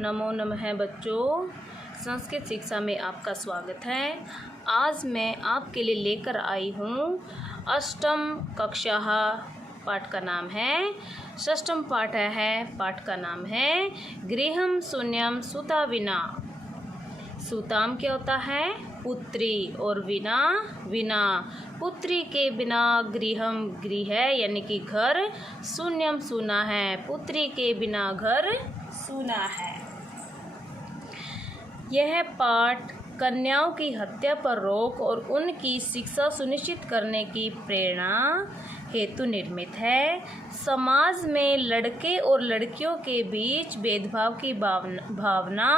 नमो नमः बच्चों, संस्कृत शिक्षा में आपका स्वागत है। आज मैं आपके लिए लेकर आई हूँ अष्टम कक्षा पाठ का नाम है षष्ठम पाठ है। पाठ का नाम है गृहम शून्यम सुता विना। सुताम क्या होता है? पुत्री, और विना विना। पुत्री के बिना गृहम गृह यानी कि घर, शून्यम सूना है। पुत्री के बिना घर सूना है। यह पाठ कन्याओं की हत्या पर रोक और उनकी शिक्षा सुनिश्चित करने की प्रेरणा हेतु निर्मित है। समाज में लड़के और लड़कियों के बीच भेदभाव की भावना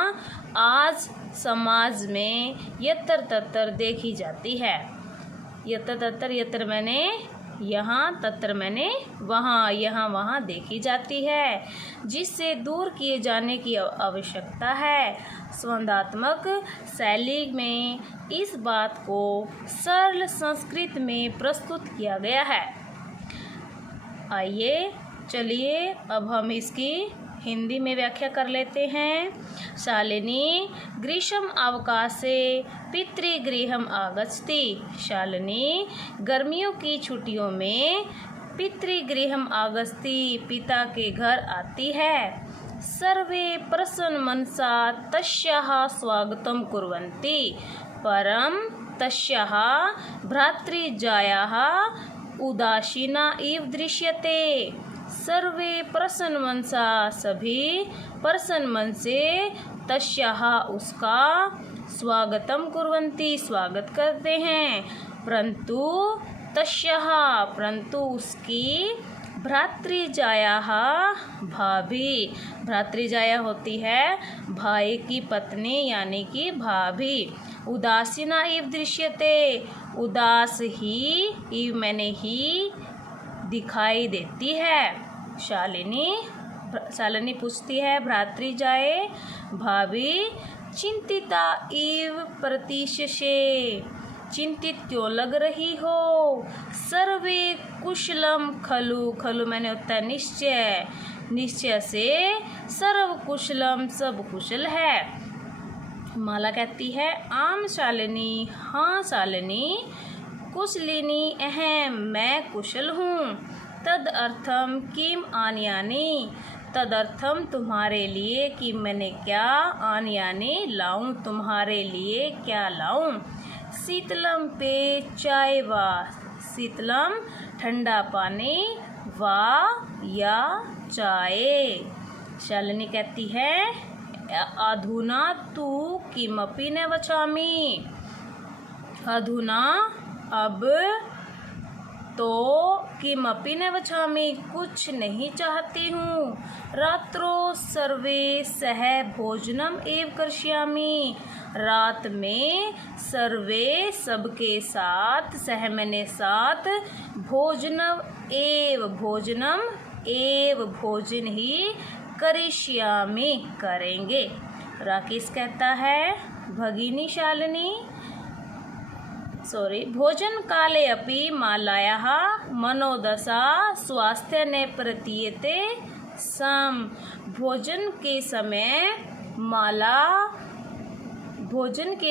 आज समाज में यत्र तत्र देखी जाती है। यत्र तत्र, यत्र मैंने यहाँ, तत्र मैंने वहाँ, यहाँ वहाँ देखी जाती है, जिससे दूर किए जाने की आवश्यकता है। संवादात्मक शैली में इस बात को सरल संस्कृत में प्रस्तुत किया गया है। आइए चलिए अब हम इसकी हिंदी में व्याख्या कर लेते हैं। शालिनी ग्रीष्म अवकाशे पितृगृहम आगच्छति। शालिनी गर्मियों की छुट्टियों में पितृगृहम आगच्छति, पिता के घर आती है। सर्वे प्रसन्न मनसा तस्याः स्वागतं कुर्वन्ति, परं तस्याः भ्रातृजायाः उदासीना इव दृश्यते। सर्वे प्रसन्न मनसा, सभी प्रसन्न मन से, तस्याः उसका, स्वागतम कुर्वन्ति स्वागत करते हैं, परंतु तस्याः परंतु उसकी, भ्रातृजायाः भाभी, भ्रातृजाया होती है भाई की पत्नी यानी कि भाभी, उदासीना इव दृश्यते, उदास ही, इव मैंने ही, दिखाई देती है। शालिनी पूछती है भ्रातृजाए, भाभी चिंतिता इव प्रतीशसे, चिंतित क्यों लग रही हो? सर्वे कुशलम खलु, खलु मैंने होता है निश्चय, निश्चय से सर्व कुशलम सब कुशल है। माला कहती है आम शालिनी, हाँ शालिनी, कुशलिनी अहम मैं कुशल हूँ। तद अर्थम किम आनयानी, तदर्थम तुम्हारे लिए, कि मैंने क्या, आनयानी लाऊं तुम्हारे लिए क्या लाऊं। शीतलम पे चाय वा, शीतलम ठंडा पानी, वा या चाय। शालिनी कहती है अधुना तू किमपि न वचामि, अधुना अब तो, किमपि न वचामि कुछ नहीं चाहती हूँ। रात्रो सर्वे सह भोजनम एव करिष्यामि, रात में सर्वे सबके साथ, सह मैंने साथ, भोजनम एव भोजन ही, करिष्यामि करेंगे। राकेश कहता है भगिनी शालिनी, भोजन काले अपि मालायाः मनोदशा स्वास्थ्य ने प्रतीयते सम। भोजन के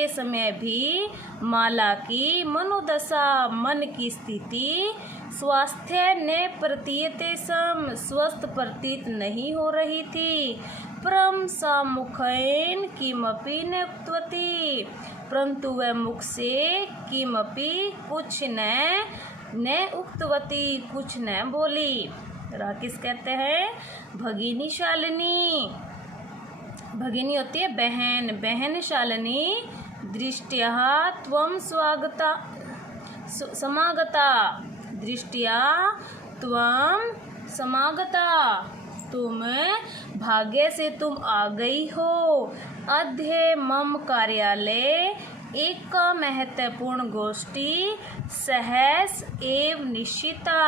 समय भी माला की मनोदशा, मन की स्थिति, स्वास्थ्य ने प्रतीयते सम स्वस्थ प्रतीत नहीं हो रही थी। परम सा मुखेन किमपि न उक्तवती, परंतु वह मुख से किमपि कुछ न उक्तवती कुछ न बोली। राकेश कहते हैं भगिनी शालिनी, भगिनी होती है बहन, बहन शालिनी, दृष्टिया त्वं समागता, दृष्टिया त्वं समागता, तुम भाग्य से तुम आ गई हो। अद्य मम कार्यालय एक महत्वपूर्ण गोष्ठी सहस एव निश्चिता।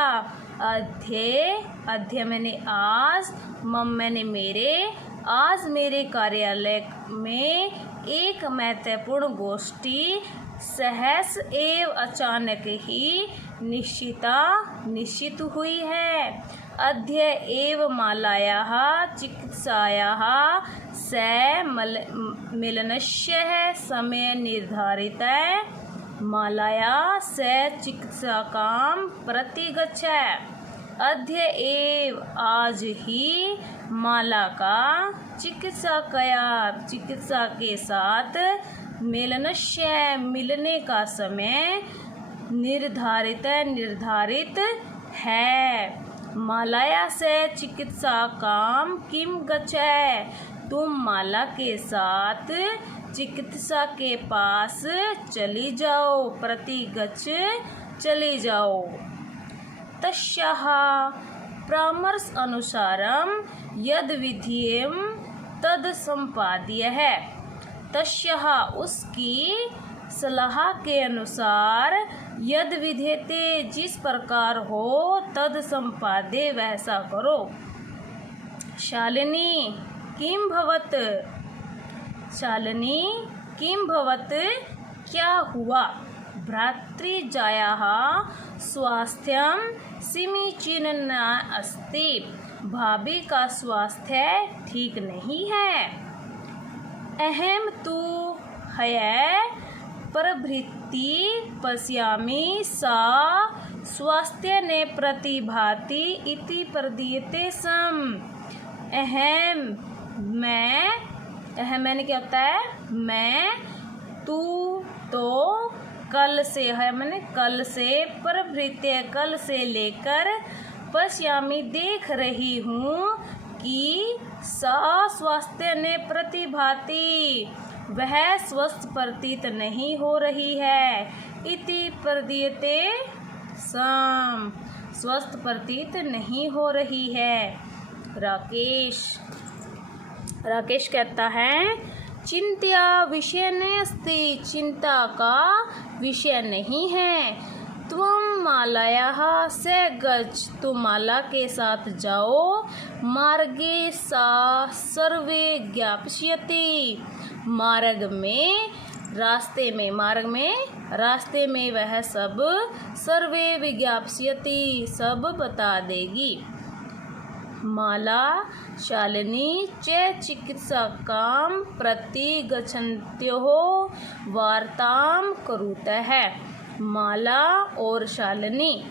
अद्य मैंने आज, मम मैंने मेरे, आज मेरे कार्यालय में एक महत्वपूर्ण गोष्ठी सहस एव अचानक ही निश्चित हुई है। अद्य एव मालायाः चिकित्सायाः मेलनस्य समय निर्धारितः मालाया से चिकित्सकां प्रति गच्छ। अद्य एव आज ही माला का चिकित्सा के साथ मेलनस्य मिलने का समय निर्धारित है। मालाया से चिकित्सा काम किम गच्छ। तुम माला के साथ चिकित्सा के पास चली जाओ, प्रति गच्छ चली जाओ। तस्याः परामर्श अनुसारम यद विधेयम तद संपाद्यः। तस्याः उसकी सलाह के अनुसार यद विधेयते जिस प्रकार हो तद संपादे वैसा करो। शालिनी किम भवत। शालिनी किम भवत क्या हुआ। भ्रातृजायाः स्वास्थ्यं समीचीनं अस्ति। भाभी का स्वास्थ्य ठीक नहीं है। अहम तु हय प्रभृति पश्यामि सा स्वास्थ्यने प्रतिभाति इति प्रदीयते सम। अहम मैंने क्या होता है मैं, तू तो, कल से है मैंने कल से, प्रभृत्य कल से लेकर, पश्यामि देख रही हूँ कि सा स्वास्थ्य ने प्रतिभाति वह स्वस्थ प्रतीत नहीं हो रही है। इति प्रदीयते सम स्वस्थ प्रतीत नहीं हो रही है। राकेश कहता है चिंत्या विषय नहीं अस्ति। चिंता का विषय नहीं है। त्वं मालायाः से गच्छ। तुम माला के साथ जाओ। मार्गे सा सर्वे ज्ञापयति। मार्ग में रास्ते में वह सब सर्वे विज्ञापयति सब बता देगी। माला शालिनी च चिकित्सकां प्रति गच्छन्त्योः वार्तां कुरुतः। माला और शालिनी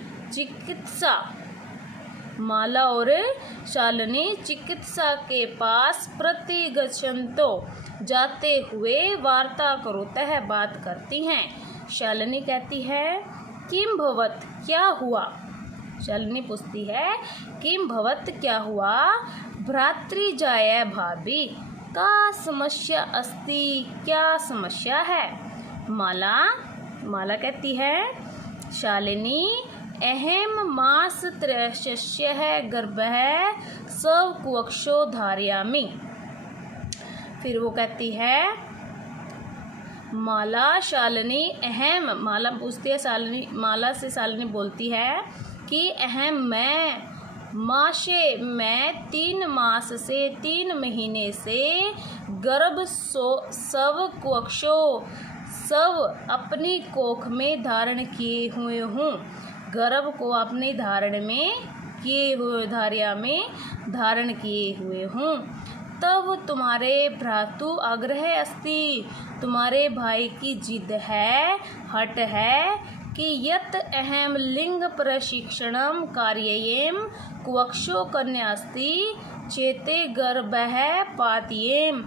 चिकित्सा के पास प्रति गच्छन्तो जाते हुए वार्ता कुरुतः बात करती हैं। शालिनी कहती है किम भवत क्या हुआ। शालिनी पूछती है किम भवत क्या हुआ। भ्रातृजाया भाभी का समस्या अस्ति क्या समस्या है। माला कहती है शालिनी अहम मासत्रयस्य गर्भः सवक्वक्षो धारयामि। फिर वो कहती है माला शालिनी अहम, माला पूछती है माला से शालिनी बोलती है कि अहम मैं 3 मास से 3 महीने से गर्भ सब क्वक्षो सब अपनी कोख में धारण किए हुए हूँ। गर्भ को अपनी धार्या में धारण किए हुए हूँ। तब तुम्हारे भ्रातु आग्रह अस्ति। तुम्हारे भाई की जिद है, हट है कि यत अहम लिंग प्रशिक्षणम कार्ययेम क्वक्षो कन्यास्ति चेते गर्भः पातयेम।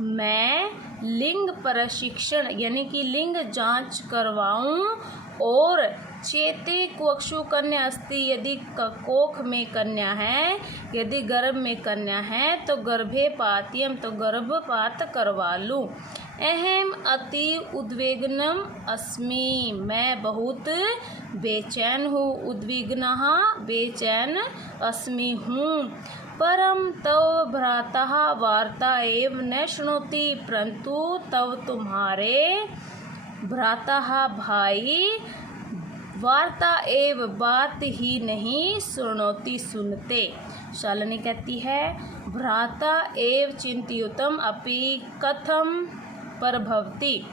मैं लिंग प्रशिक्षण यानी कि लिंग जांच करवाऊं और चेते क्वक्षु कन्या अस्ति यदि कोख में कन्या है, यदि गर्भ में कन्या है तो गर्भे पातयम तो गर्भपात करवा लूँ। अहम अति उद्विग्नम अस्मि मैं बहुत बेचैन हूँ। उद्विग्नः बेचैन अस्मि हूँ। परम तव भ्रातः वार्ता एव न शृणोति। परंतु तव तुम्हारे भ्रातः भाई वार्ता एव बात ही नहीं सुनोति सुनते। शालिनी कहती है भ्राता एव चिंतियुतम अपि कथम प्रभवति।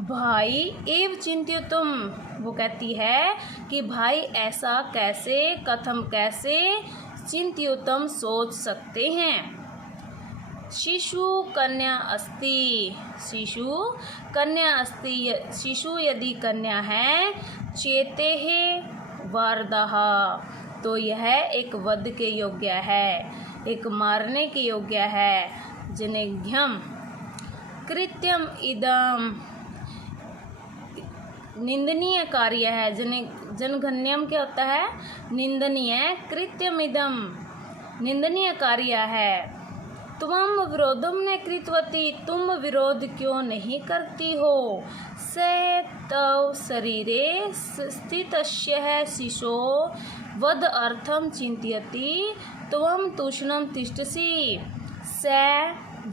भाई एव चिंतियुतम वो कहती है कि भाई ऐसा कैसे, कथम कैसे, चिंत्योतम सोच सकते हैं। शिशु कन्या अस्ति, शिशु कन्या अस्ति, शिशु यदि कन्या है, चेतेः वार्धः, तो यह एक वध के योग्य है, एक मारने के योग्य है। जनेघ्यम कृत्यम इदम, निंदनीय कार्य है। जनघन्यम क्या होता है? निंदनीय। कृत्यम इदम, निंदनीय कार्य है। त्वम विरोधम न कृतवती, तुम विरोध क्यों नहीं करती हो। स तव शरीरे स्थितस्य शिशो वध अर्थम चिंत्यति, त्वम तूष्णम तिष्ठसि। स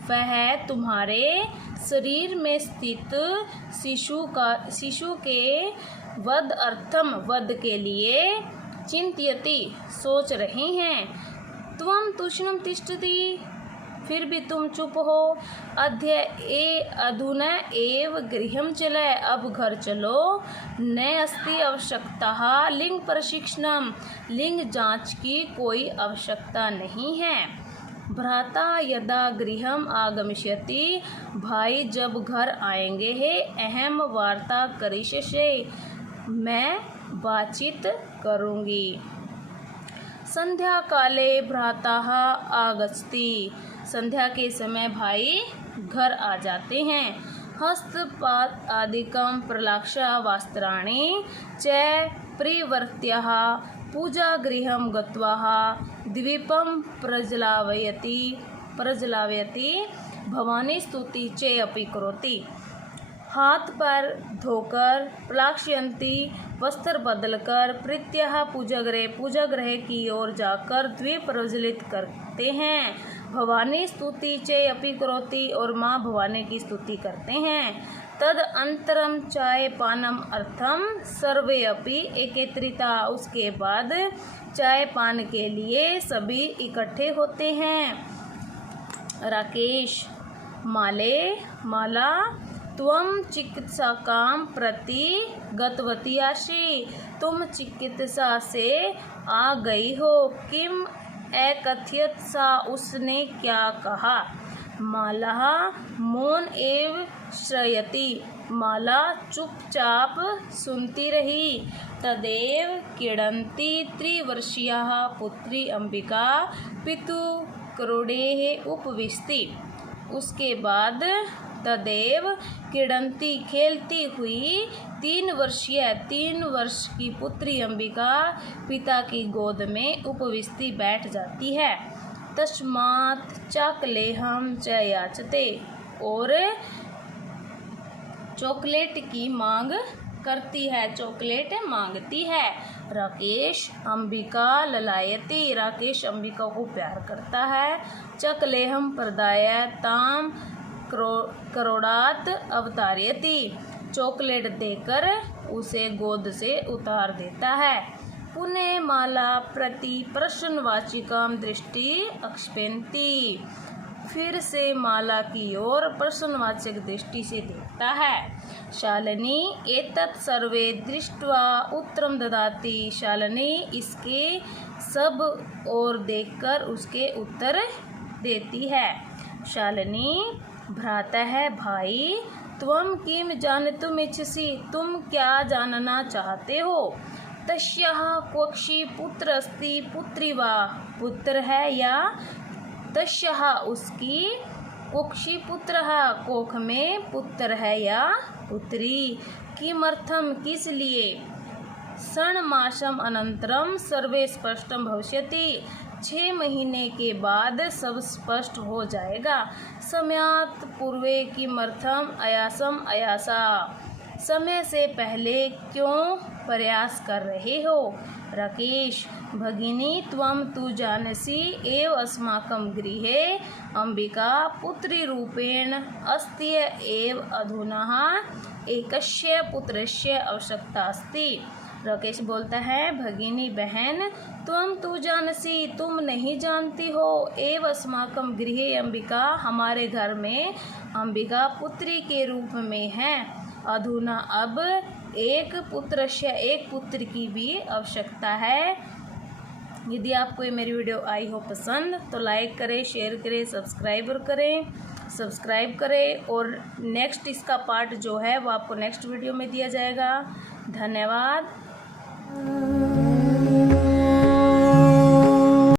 वह तुम्हारे शरीर में स्थित शिशु के वध अर्थम, वध के लिए, चिंत्यति सोच रहे हैं। त्वम तूष्णम तिष्ठति, फिर भी तुम चुप हो। अधुना एव गृहं चले, अब घर चलो। न अस्ति आवश्यकता लिंग प्रशिक्षणम, लिंग जांच की कोई आवश्यकता नहीं है। भ्राता यदा गृहम आगमिष्यति, भाई जब घर आएंगे है, अहम वार्ता करिष्ये, मैं बातचीत करूँगी। संध्या काले भ्राता आगच्छति, संध्या के समय भाई घर आ जाते हैं। हस्तपाद आदिकं प्रलाक्षा वस्त्राणि च परिवर्त्य पूजागृहं गत्वा द्वीपं प्रज्वलयति भवानी स्तुति च अपि करोति। हाथ पर धोकर, प्रलाक्षयन्ति, वस्त्र बदलकर, प्रीत्यः पूजागृह की ओर जाकर द्वीप प्रज्वलित करते हैं। भवानी स्तुति च अपि करोति, और माँ भवानी की स्तुति करते हैं। तद अंतरम चाय पानम अर्थम सर्वे अपि एकत्रिता, उसके बाद चाय पान के लिए सभी इकट्ठे होते हैं। राकेश माला त्वम चिकित्सकां प्रति गतवती आसि, तुम चिकित्सा से आ गई हो। किम अकथयत सा, उसने क्या कहा। माला मौन एव श्रयति, माला चुपचाप सुनती रही। तदेव क्रीडन्ती त्रिवर्षीया पुत्री अंबिका पितु करोड़ेः उपविशति, उसके बाद तदेव क्रीडन्ती खेलती हुई 3 वर्ष की पुत्री अंबिका पिता की गोद में उपविष्टि बैठ जाती है। तस्मात् चाकलेहं च याचते, और चॉकलेट की मांग करती है, चॉकलेट मांगती है। राकेश अंबिका ललायति, राकेश अंबिका को प्यार करता है। चकलेहम प्रदाय ताम करोड़ात अवतारयति, चॉकलेट देकर उसे गोद से उतार देता है। पुनः माला प्रति प्रश्नवाचिकां दृष्टि अक्षपेन्ति, फिर से माला की ओर प्रश्नवाचक दृष्टि से देखता है। शालिनी एतत् सर्वे दृष्ट्वा उत्तरं ददाति, शालिनी इसके सब ओर देखकर उसके उत्तर देती है। शालिनी भ्रातः भाई, त्वं किम जानतुम् इच्छसि, तुम क्या जानना चाहते हो। तस्याः कोक्षि पुत्र अस्ति पुत्री वा, पुत्र है या। तस्याः उसकी, कोक्षि पुत्रः कोख में पुत्र है या पुत्री। किमर्थम किस लिए। षण्मासम अनंतरम सर्वे स्पष्टम भविष्यति, 6 महीने के बाद सब स्पष्ट हो जाएगा। समयात् पूर्वे किमर्थम अयासम अयासा, समय से पहले क्यों प्रयास कर रहे हो। राकेश भगिनी त्वं तु जानसि एव अस्माकं गृहे अंबिका पुत्री रूपेण अस्ति एव अधुना एकस्य पुत्रस्य आवश्यकता अस्ति। राकेश बोलता है, भगिनी बहन तुम तू जानसी, तुम नहीं जानती हो। एव अस्माकं गृहे अंबिका, हमारे घर में अंबिका पुत्री के रूप में है। अधुना अब एक पुत्रस्य एक पुत्र की भी आवश्यकता है। यदि आपको ये मेरी वीडियो आई हो पसंद तो लाइक करें, शेयर करें, सब्सक्राइब करें और नेक्स्ट इसका पार्ट जो है वो आपको नेक्स्ट वीडियो में दिया जाएगा। धन्यवाद।